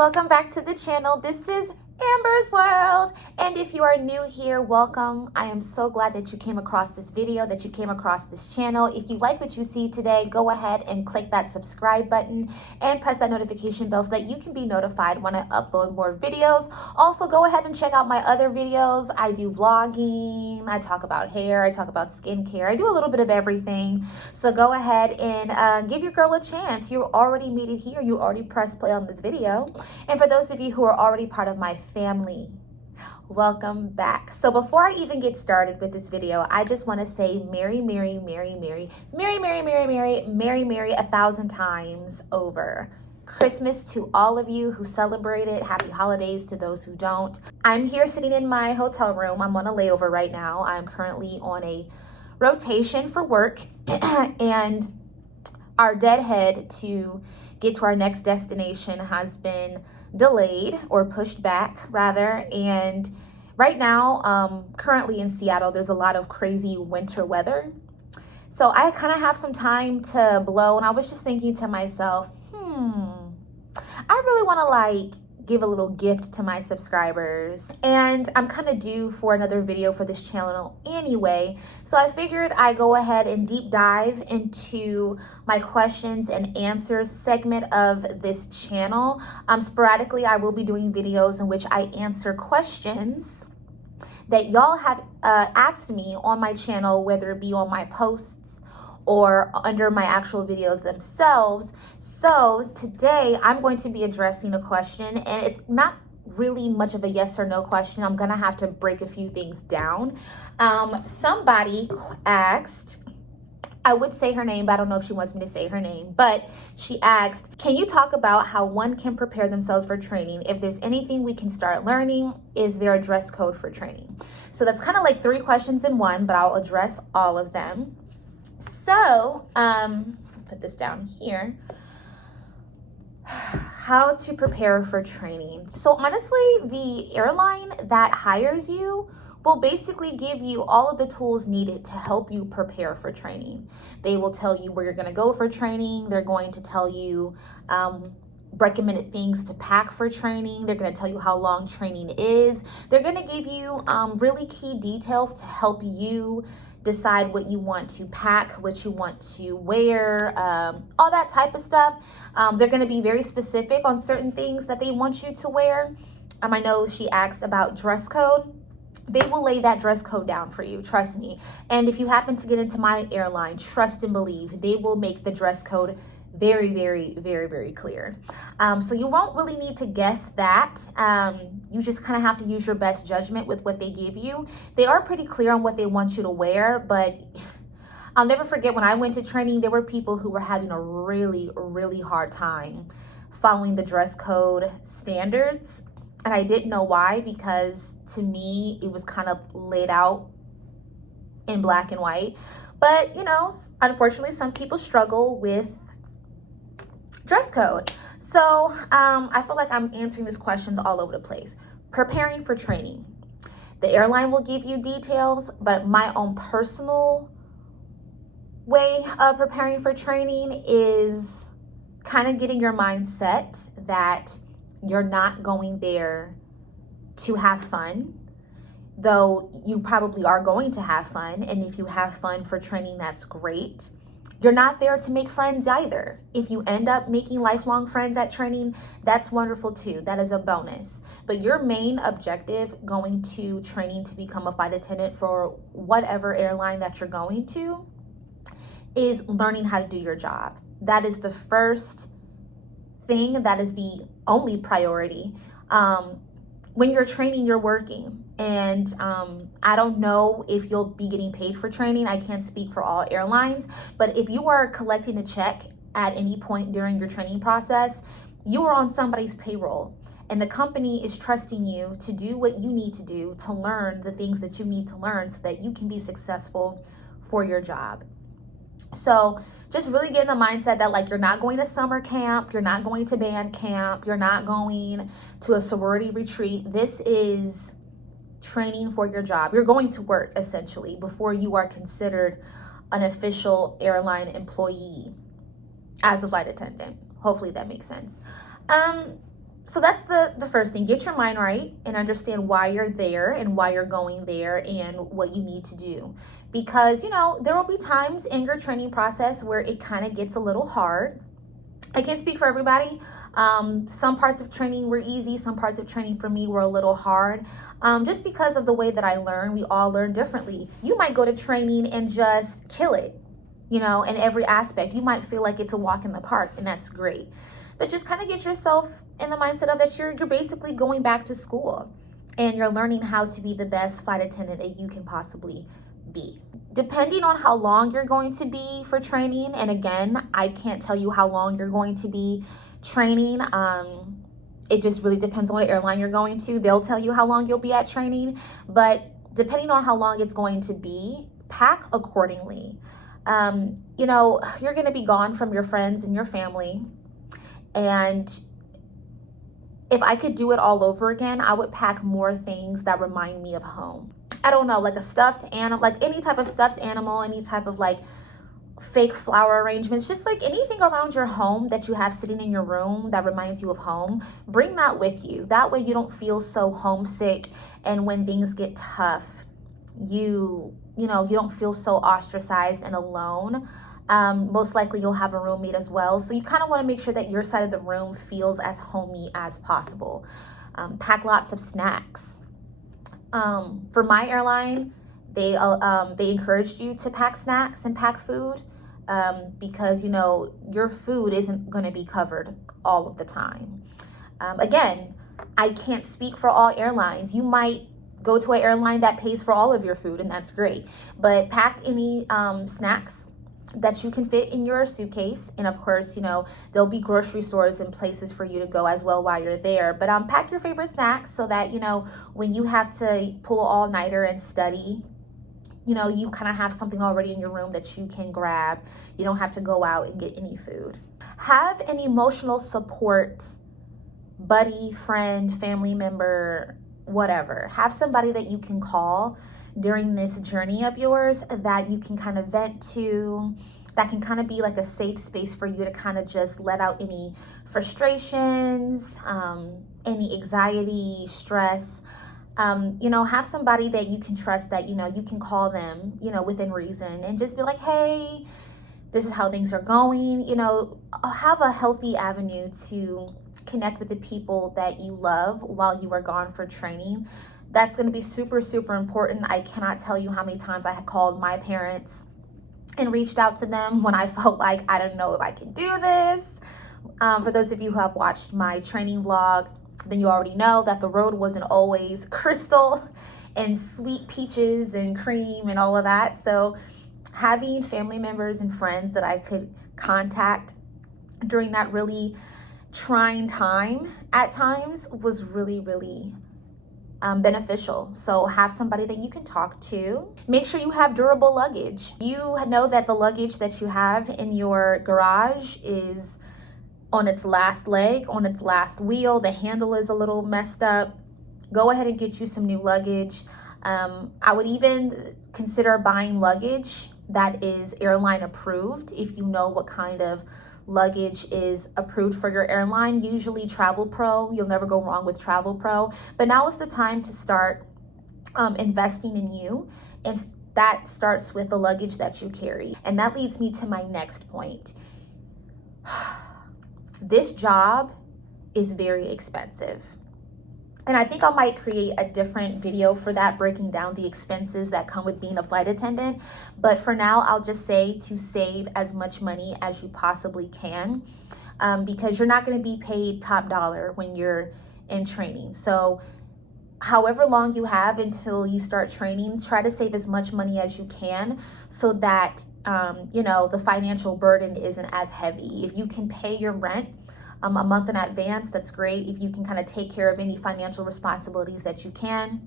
welcome back to the channel. This is Amber's World, and if you are new here, welcome. I am so glad that you came across this video, that you came across this channel. If you like what you see today, go ahead and click that subscribe button and press that notification bell so that you can be notified when I upload more videos. Also, go ahead and check out my other videos. I do vlogging, I talk about hair, I talk about skincare, I do a little bit of everything. So go ahead and give your girl a chance. You already made it here, you already pressed play on this video. And for those of you who are already part of my family, welcome back. So before I even get started with this video, I just want to say Mary, Mary, Mary, Mary, Mary, Mary, Mary, Mary, Mary, Mary 1,000 times over. Christmas to all of you who celebrate it. Happy holidays to those who don't. I'm here sitting in my hotel room. I'm on a layover right now. I'm currently on a rotation for work and our deadhead to get to our next destination has been delayed or pushed back rather. And right now, currently in Seattle, there's a lot of crazy winter weather. So I kind of have some time to blow, and I was just thinking to myself, I really want to give a little gift to my subscribers, and I'm kind of due for another video for this channel anyway, so I figured I'd go ahead and deep dive into my questions and answers segment of this channel. Sporadically I will be doing videos in which I answer questions that y'all have asked me on my channel, whether it be on my posts or under my actual videos themselves. So today I'm going to be addressing a question, and it's not really much of a yes or no question. I'm gonna have to break a few things down. Somebody asked, I would say her name, but I don't know if she wants me to say her name, but she asked, can you talk about how one can prepare themselves for training? If there's anything we can start learning, is there a dress code for training? So that's kind of like 3 questions in one, but I'll address all of them. So, put this down here. How to prepare for training. So honestly, the airline that hires you will basically give you all of the tools needed to help you prepare for training. They will tell you where you're going to go for training. They're going to tell you recommended things to pack for training. They're going to tell you how long training is. They're going to give you really key details to help you decide what you want to pack, what you want to wear, all that type of stuff. They're going to be very specific on certain things that they want you to wear. I know she asked about dress code. They will lay that dress code down for you, trust me. And if you happen to get into my airline, trust and believe, they will make the dress code very, very, very, very clear. So you won't really need to guess that. You just kind of have to use your best judgment with what they give you. They are pretty clear on what they want you to wear, but I'll never forget when I went to training, there were people who were having a really, really hard time following the dress code standards. And I didn't know why, because to me, it was kind of laid out in black and white. But, you know, unfortunately, some people struggle with dress code. So I feel like I'm answering these questions all over the place. Preparing for training. The airline will give you details, but my own personal way of preparing for training is kind of getting your mind set that you're not going there to have fun, though you probably are going to have fun. And if you have fun for training, that's great. You're not there to make friends either. If you end up making lifelong friends at training, that's wonderful too. That is a bonus. But your main objective going to training to become a flight attendant for whatever airline that you're going to is learning how to do your job. That is the first thing. That is the only priority. When you're training, you're working. And I don't know if you'll be getting paid for training. I can't speak for all airlines. But if you are collecting a check at any point during your training process, you are on somebody's payroll. And the company is trusting you to do what you need to do to learn the things that you need to learn so that you can be successful for your job. So just really get in the mindset that like you're not going to summer camp, you're not going to band camp, you're not going to a sorority retreat. This is training for your job. You're going to work essentially before you are considered an official airline employee as a flight attendant. Hopefully that makes sense. So that's the first thing. Get your mind right and understand why you're there and why you're going there and what you need to do. Because, there will be times in your training process where it kind of gets a little hard. I can't speak for everybody. Some parts of training were easy. Some parts of training for me were a little hard. Just because of the way that I learn, we all learn differently. You might go to training and just kill it, in every aspect. You might feel like it's a walk in the park, and that's great. But just kind of get yourself in the mindset of that you're basically going back to school and you're learning how to be the best flight attendant that you can possibly be. Depending on how long you're going to be for training, and again, I can't tell you how long you're going to be training. It just really depends on what airline you're going to. They'll tell you how long you'll be at training, but depending on how long it's going to be, pack accordingly. You're going to be gone from your friends and your family, and if I could do it all over again, I would pack more things that remind me of home. I don't know, like a stuffed animal, like any type of stuffed animal, any type of like fake flower arrangements, just like anything around your home that you have sitting in your room that reminds you of home. Bring that with you. That way you don't feel so homesick, and when things get tough, you don't feel so ostracized and alone. Most likely you'll have a roommate as well. So you kind of want to make sure that your side of the room feels as homey as possible. Pack lots of snacks. For my airline, they encouraged you to pack snacks and pack food because, your food isn't going to be covered all of the time. Again, I can't speak for all airlines. You might go to an airline that pays for all of your food, and that's great. But pack any snacks that you can fit in your suitcase, and of course there'll be grocery stores and places for you to go as well while you're there, but pack your favorite snacks so that when you have to pull all-nighter and study, you kind of have something already in your room that you can grab. You don't have to go out and get any food. Have an emotional support buddy, friend, family member, whatever. Have somebody that you can call during this journey of yours that you can kind of vent to, that can kind of be like a safe space for you to kind of just let out any frustrations, any anxiety, stress. Have somebody that you can trust, that you can call them within reason, and just be like, hey, this is how things are going. Have a healthy avenue to connect with the people that you love while you are gone for training. That's going to be super, super important. I cannot tell you how many times I had called my parents and reached out to them when I felt like I don't know if I can do this. For those of you who have watched my training vlog, then you already know that the road wasn't always crystal and sweet peaches and cream and all of that. So having family members and friends that I could contact during that really trying time at times was really, really beneficial. So have somebody that you can talk to. Make sure you have durable luggage. You know that the luggage that you have in your garage is on its last leg, on its last wheel. The handle is a little messed up. Go ahead and get you some new luggage. I would even consider buying luggage that is airline approved if you know what kind of luggage is approved for your airline. Usually Travel Pro, you'll never go wrong with Travel Pro. But now is the time to start investing in you, and that starts with the luggage that you carry. And that leads me to my next point. This job is very expensive. And I think I might create a different video for that, breaking down the expenses that come with being a flight attendant. But for now, I'll just say to save as much money as you possibly can, because you're not going to be paid top dollar when you're in training. So however long you have until you start training, try to save as much money as you can so that, the financial burden isn't as heavy. If you can pay your rent a month in advance, that's great. If you can kind of take care of any financial responsibilities that you can,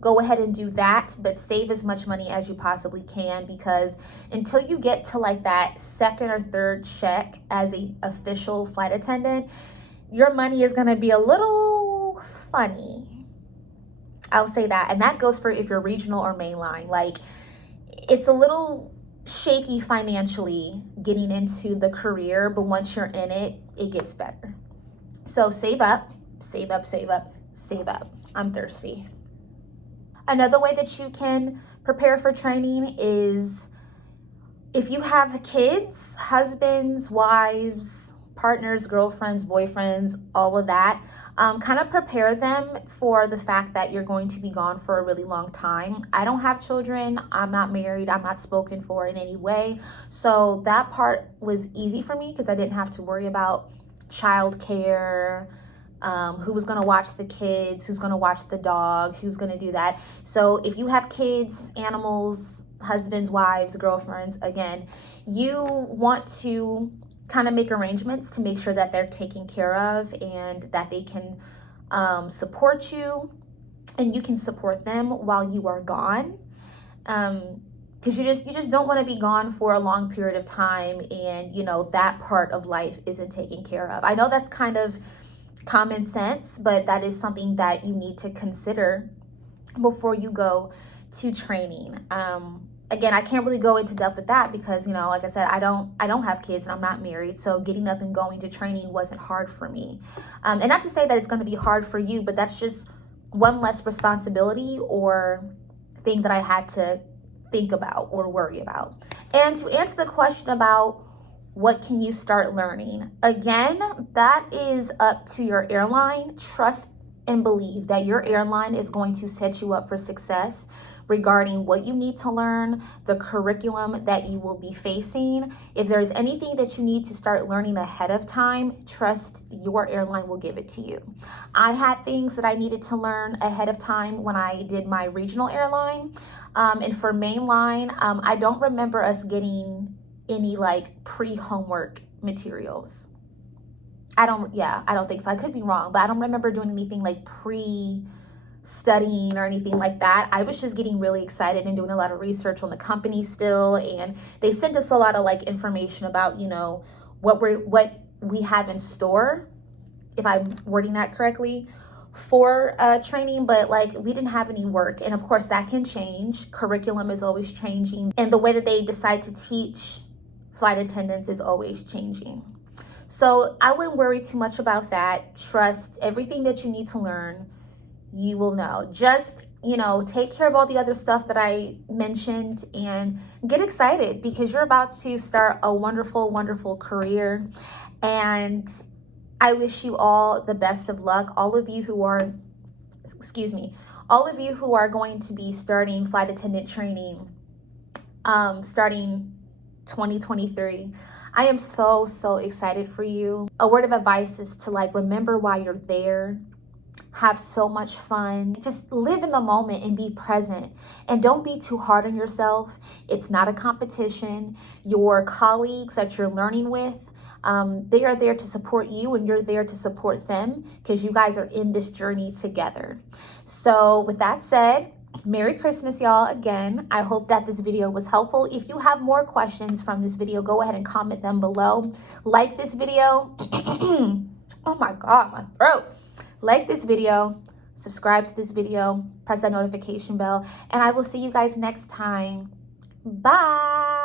go ahead and do that, but save as much money as you possibly can, because until you get to like that second or third check as a official flight attendant, your money is going to be a little funny. I'll say that. And that goes for if you're regional or mainline. Like, it's a little shaky financially getting into the career, but once you're in it, it gets better. So save up, save up, save up, save up. I'm thirsty. Another way that you can prepare for training is if you have kids, husbands, wives, partners, girlfriends, boyfriends, all of that, kind of prepare them for the fact that you're going to be gone for a really long time. I don't have children. I'm not married. I'm not spoken for in any way. So that part was easy for me because I didn't have to worry about childcare, who was going to watch the kids, who's going to watch the dog, who's going to do that. So if you have kids, animals, husbands, wives, girlfriends, again, you want to kind of make arrangements to make sure that they're taken care of and that they can support you and you can support them while you are gone. Because you just don't want to be gone for a long period of time and that part of life isn't taken care of. I know that's kind of common sense, but that is something that you need to consider before you go to training. Again, I can't really go into depth with that because, like I said, I don't have kids and I'm not married. So getting up and going to training wasn't hard for me. And not to say that it's going to be hard for you, but that's just one less responsibility or thing that I had to think about or worry about. And to answer the question about what can you start learning, again, that is up to your airline. Trust and believe that your airline is going to set you up for success regarding what you need to learn, the curriculum that you will be facing. If there's anything that you need to start learning ahead of time, trust your airline will give it to you. I had things that I needed to learn ahead of time when I did my regional airline. And for mainline, I don't remember us getting any like pre-homework materials. I don't think so. I could be wrong, but I don't remember doing anything like studying or anything like that. I was just getting really excited and doing a lot of research on the company still, and they sent us a lot of like information about what we have in store, if I'm wording that correctly, for training, but like we didn't have any work. And of course that can change. Curriculum is always changing, and the way that they decide to teach flight attendants is always changing. So I wouldn't worry too much about that. Trust everything that you need to learn, you will know. Just, take care of all the other stuff that I mentioned and get excited because you're about to start a wonderful, wonderful career. And I wish you all the best of luck. All of you who are going to be starting flight attendant training, starting 2023. I am so, so excited for you. A word of advice is to remember why you're there. Have so much fun. Just live in the moment and be present. And don't be too hard on yourself. It's not a competition. Your colleagues that you're learning with, they are there to support you and you're there to support them because you guys are in this journey together. So with that said, Merry Christmas, y'all. Again, I hope that this video was helpful. If you have more questions from this video, go ahead and comment them below. Like this video. Oh my God, my throat. Like this video, subscribe to this video, press that notification bell, and I will see you guys next time. Bye.